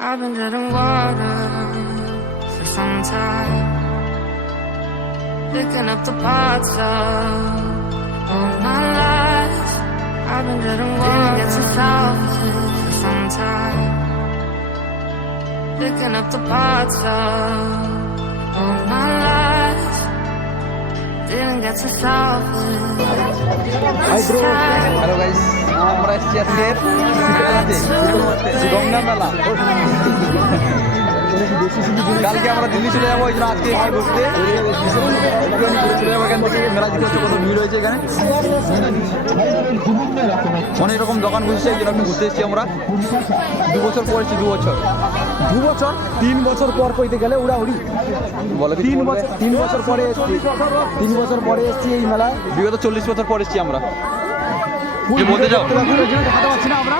I've been treading water for some time, picking up the parts of all my life. I've been treading water, didn't get to salvage it for some time, picking up the parts of all my life. Didn't get to salvage it. Hello guys, আমরা এসেছি আজকে গঙ্গা মেলা। কালকে আমরা দিল্লি চলে যাবো, ওই জন্য আজকে এখানে ঘুরতে চলে যাবো। এখান থেকে মেলা দিতে হচ্ছে, কত ভিড় হয়েছে এখানে, অনেক রকম দোকান বসেছে, এই জন্য একটু ঘুরতে এসেছি আমরা। 2 বছর পর এসেছি, 2 বছর 3 বছর পর কইতে গেলে উড়াউড়ি বলে 3 বছর পরে এসছি, 3 বছর পরে এসছি এই মেলায়। বিগত 40 বছর পর এসেছি আমরা। বলতে যাও দেখাতে পারছি না আমরা,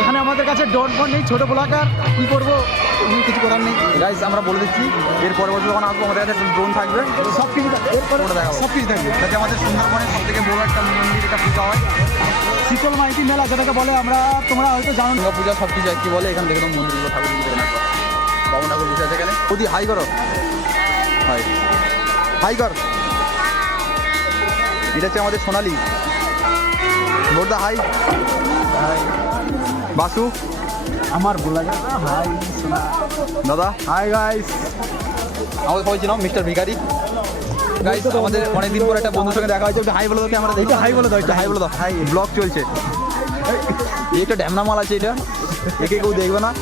এখানে আমাদের কাছে ডট ফোন নেই, ছোট ব্লগার, কি করবো, কিছু করার নেই গাইস। আমরা বলে দিচ্ছি এর পরের বছর যখন আসবো আমাদের কাছে ড্রোন থাকবে, সব কিছু এরপরে দেখাবো, সব কিছু থাকবে। যাতে আমাদের সুন্দরবনের সব থেকে বড় একটা মন্দির, এটা পূজা হয়, শীতল মাইতি মেলা যেটাকে বলে, আমরা তোমরা হয়তো জানো না। দুর্গা পূজা সব কিছু কি বলে, এখানে দেখলাম মন্দিরগুলো, ঠাকুরগুলো দেখে বাবু ঠাকুর বসে আছে এখানে। ওদি হাই করো, হাই হাই কর। এটা হচ্ছে আমাদের সোনালি বোরদা, হাই হাই। বাসু আমার বলা যায় না, হাই সোনা দাদা, হাই গাইস। আমাদের সবাই চিনো মিস্টার ভিখারি। গাইস আমাদের অনেকদিন পর একটা বন্ধুর সঙ্গে দেখা হয়েছে, একটু হাই বলে দাও, আমরা দেখি, হাই বলে দাও, একটু হাই বলে দাও। হাই, ব্লগ চলছে, এই একটা ড্যামনা মাল আছে, এটা একে কেউ দেখবে না।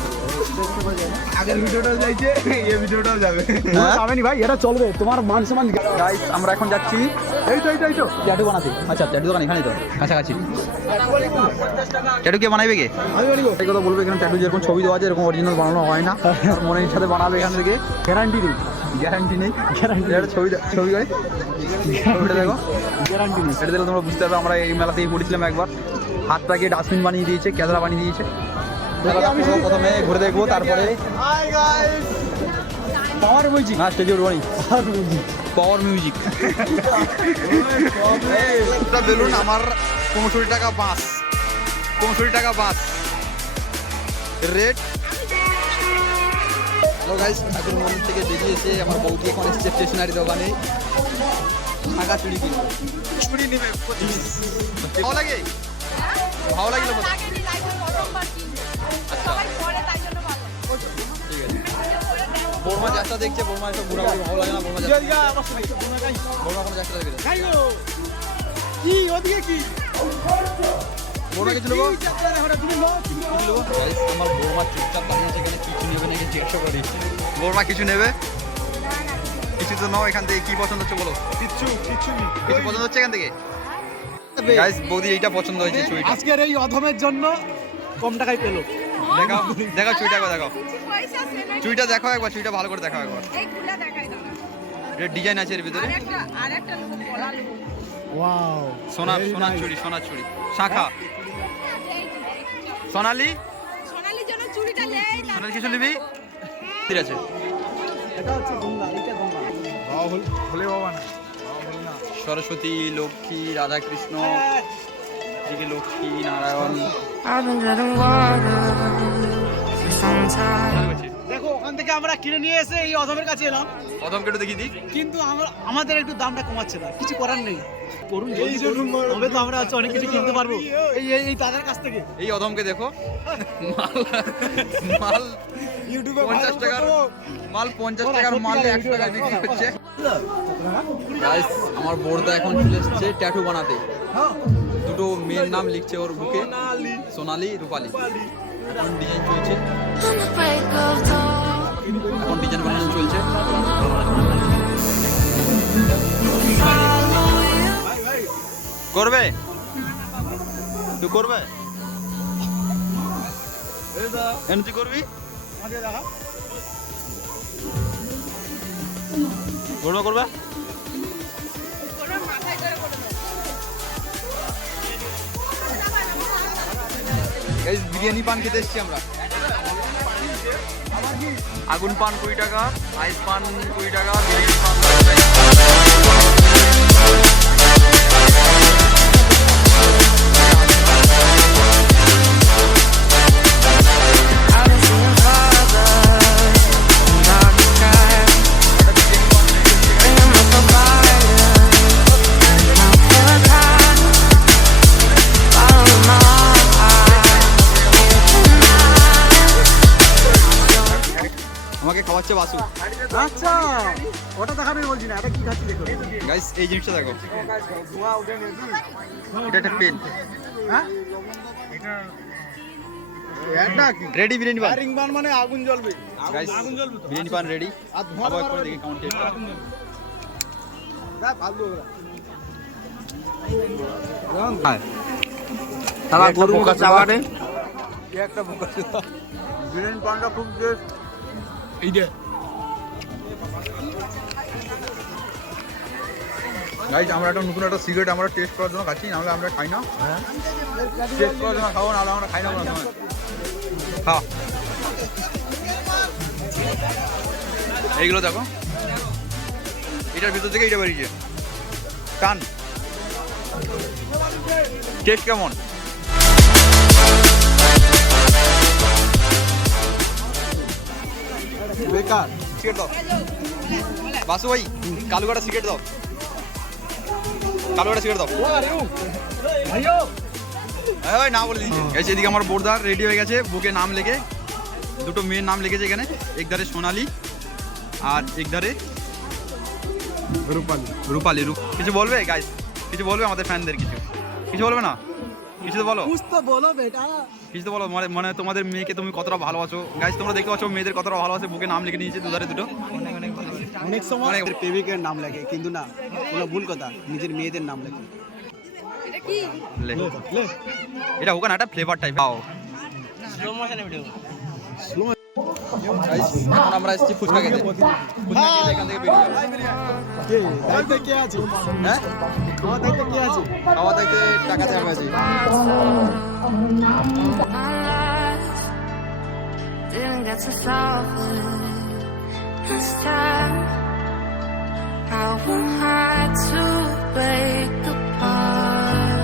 আগের ভিডিওটাও যাইছে, এই ভিডিওটাও যাবে, যাবে নি ভাই, এটা চলবে, তোমার মান সম্মান। গাইস আমরা এখন যাচ্ছি এই তো ট্যাটু বানাতে। আচ্ছা, ট্যাটু দোকান এখানেই তো কাছাকাছি। ট্যাটু কে বানাইবে কে? আমি বলবো, এই কথা বলবে, এখানে ট্যাটু যেরকম ছবি দেওয়া আছে এরকম অরিজিনাল বানানো হয় না, আর মনের সাথে বানাবে এখান থেকে, গ্যারান্টি নেই, গ্যারান্টি নেই। একটা ছবি গাই, ছবিটা দেখো, গ্যারান্টি নেই। এটা দেখলে তোমরা বুঝতে পারবে। আমরা এই মেলাতেই পড়েছিলাম একবার, হাতটাকে ডাস্টবিন বানিয়ে দিয়েছে, ক্যামেরা বানিয়ে দিয়েছে। প্রথমে ঘুরে দেখবো, তারপরে পাওয়ার মিউজিক, না স্টেজে উঠবো নি, পাওয়ার মিউজিক। বেলুন আমার 65 টাকা বাস, 65 টাকা বাস রেট। হ্যালো গাইস, ঠাকুর মন্দির থেকে বেরিয়েছে আমার বৌদি, এখন এসছে স্টেশনারি দোকানে টাকা চুরি কিনবে, চুরি নেবে। ভালো লাগে, ভালো লাগলো আচ্ছা ঠিক আছে। বর্মা যাত্রা দেখছে, বর্মা এসব ঘোরাঘুরি ভালো লাগে না, বর্মা যাত্রা, বর্মা কোনো যাত্রা দেখে কি ওদিকে কি বর্মা কিছু নেবো, আমার বর্মা চুপচাপ দাঁড়িয়ে আছে এখানে, কিছু নেবে নাকি জিজ্ঞাসা করি। বর্মা কিছু নেবে, কিছু তো নাও এখান থেকে। কি পছন্দ হচ্ছে বলো? কিছু পছন্দ হচ্ছে এখান থেকে? গাইস বৌদির এইটা পছন্দ হয়েছে, চুড়িটা। আজকের এই অধমের জন্য কম টাকায় পেলো। দেখাও দেখাও চুড়িটা একবার দেখাও, চুড়িটা দেখাও একবার, চুড়িটা ভালো করে দেখাও একবার। এর ডিজাইন আছে এর ভিতরে, ওয়াও, সোনার চুড়ি, সোনার চুড়ি, শাখা। সোনালি, সোনালির জন্য চুড়িটা নেই না। সোনালি কিছু নিবি? ঠিক আছে, এটা হচ্ছে গঙ্গা, এটা গঙ্গা। ভোলে বাবা না, সরস্বতী, লক্ষ্মী, রাধা কৃষ্ণ, এদিকে Lakshmi Narayan. I've been treading water for some time. দেখো ওখান থেকে আমরা কিনে নিয়ে এসে এই অধমের কাছে এলাম, প্রথম কেটে দেখিয়ে দিই। কিন্তু আমাদের একটু দামটা কমাচ্ছে না, কিছু করার নেই। করুন জলদি করুন, তবে তো আমরা হচ্ছে অনেক কিছু কিনতে পারবো এই দাদার কাছ থেকে। এই অধমকে দেখো, মাল ইউটিউবে 50 টাকার মাল, 50 টাকার মাল 100 টাকায় বিক্রি হচ্ছে। গাইস আমার বোরদা এখন চলে এসেছে ট্যাটু বানাতে, দুটো মেয়ের নাম লিখছে ওর বুকে, সোনালি, রূপালি। এখন ডিজাইন চলছে, On the break of dawn, এখন ডিজাইন বানানো চলছে। করবে তুই, করবে তুই করবি, করবে করবে। বিরিয়ানি পান খেতে এসছি আমরা। আগুন পান 20 টাকা, আইস পান 20 টাকা, বিরিয়ানি পান 10 টাকা। আমাকে খাওয়াচ্ছে বাসু। আচ্ছা ওটা দেখাবে বলছি না, এটা কি খাচ্ছি দেখো। গাইস এই জিনিসটা দেখো, এটা একটা পেন। হ্যাঁ এটা কি রেডি বিরিয়ানি পান। ফায়ারিং বান মানে আগুন জ্বলবে। গাইস আগুন জ্বলবে তো। বিরিয়ানি পান রেডি। আর ধোঁয়া আবার বার করে করে দেখি কেমন টেস্ট। দা ফালতু ওরা। তারা গরু বোকা চাওয়ারে কি একটা বোকা ছিল। বিরিয়ানি পানটা খুব টেস্ট। এইটা গাইস আমরা একটা নতুন একটা সিগারেট আমরা টেস্ট করার জন্য খাচ্ছি, নাহলে আমরা খাই না। টেস্ট করার জন্য খাবো, নাহলে আমরা খাই না কোনো সময়। খাও এইগুলো দেখো, এটার ভিতর থেকে এটা বেরিয়েছে। টান টেস্ট কেমন? বেকার। সিগারেট দাও বাসু ভাই, কালু কাটা সিগারেট দাও, কালু কাটা সিগারেট দাও। ভাই না বলে দিচ্ছে। গেছে এদিকে আমার বোরদার রেডি হয়ে গেছে, বুকে নাম লেগে দুটো মেয়ের নাম লিখেছে এখানে, একধারে সোনালি আর একধারে রূপালি। রূপালি। কিছু বলবে গাইস? কিছু বলবে আমাদের ফ্যানদের? কিছু বলবে না? কিছু তো বলো, কুছ তো বলো বেটা। কিছু তো বলো। মানে তোমাদের মেয়েকে তুমি কতটা ভালোবাসো। গাইস তোমরা দেখতে পাচ্ছ মেয়েদের কতটা ভালোবাসে, বুকে নাম লিখে নিয়েছে দুধারে দুটো। অনেক সময় প্রেমিকের নাম লেখে, কিন্তু না, ওগুলো ভুল কথা, নিজের মেয়েদের নাম লেখে। এটা কি? লে। এটা হোক না, একটা ফ্লেভার টাইপ। পাও এখন আমরা এসেছি ফুচকা খেতে। ফুচকা খেতে এখান থেকে বেরিয়ে যাবো। কে দায়িত্বে কে আছে? হ্যাঁ আমার দায়িত্বে কে আছে? খাওয়া দেখতে টাকা দেওয়া আছে। Didn't get to solve it this time. I won't hide to break apart.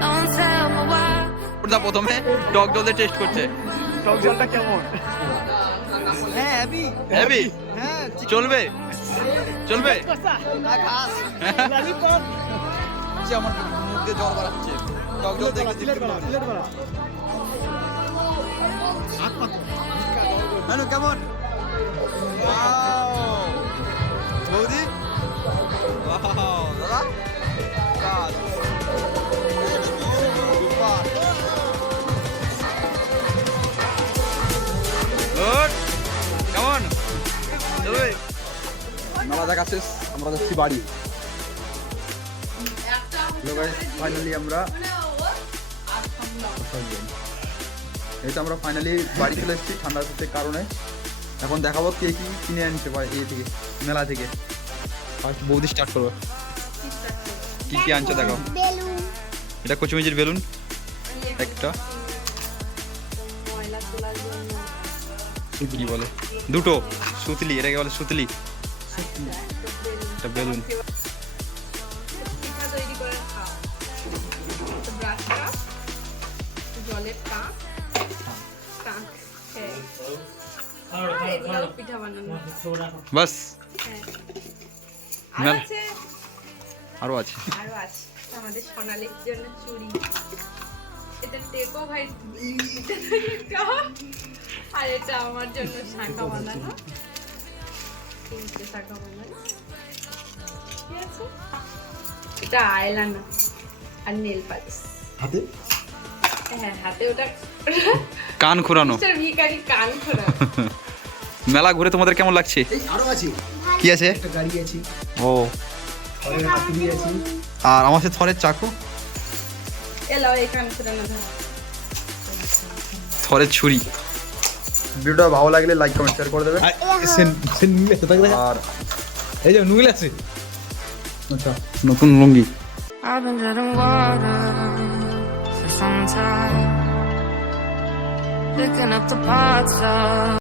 Don't tell me why. ওটা প্রথমে টক জলে টেস্ট করছে। টক জলটা কেমন? হ্যাঁ হেভি। হেভি? হ্যাঁ চলবে চলবে। খাস ললিপপ। আমার মুখে জল বাড়াচ্ছে, টক জল দেখে সিলেট করা। হাত পাতো। হ্যালো কেমন? বৌদি দাদা কাজ কেমন চলবে? মেলা দেখা শেষ, আমরা যাচ্ছি বাড়ি। ফাইনালি আমরা এই তো আমরা ফাইনালি বাড়ি চলে এসেছি ঠান্ডা করতে কারণে। এখন দেখাবো কে কি কিনে আনছে এ থেকে, মেলা থেকে। ফার্স্ট বৌদি স্টার্ট করবো, কি কি আনছো দেখো। এটা কচুমিজির বেলুন একটা, ময়লা তোলার জন্য কি বলে দুটো সুতলি, এটাকে বলে সুতলি। এটা বেলুন। পিঠা তৈরি করে খাও। ব্রাশটা, জলের কাপ, এগুলো পিঠা বানানো। বাস হ্যাঁ। মেল। আরো আরো আছে আছে। আরো আছে আমাদের সোনালির জন্য চুড়ি। এটা টেকো ভাই, আর এটা আমার জন্য শাঁখা বানানো, তিনটে শাঁখা বানানো। কি আছে? এটা আইলাইনার আর নেল পালিশ। হাতে হ্যাঁ হাতে ওটা কান ঘোরানো। মিস্টার ভিখারি কান খোলা। মেলা ঘুরে তোমাদের কেমন লাগছে? এই আরো আছে, কি আছে? একটা গাড়ি আছে, ও থরের হাতুড়ি আছে, আর আমার সাথে থরের চাকু, এলাও এই কান খোলানো ধর। থরের ছুরি। ভিডিওটা ভালো লাগলে লাইক কমেন্ট শেয়ার করে দেবে। আর এই যে নুগিল আছে। আচ্ছা নতুন লুঙ্গি। I've been treading water for some time, picking up the parts of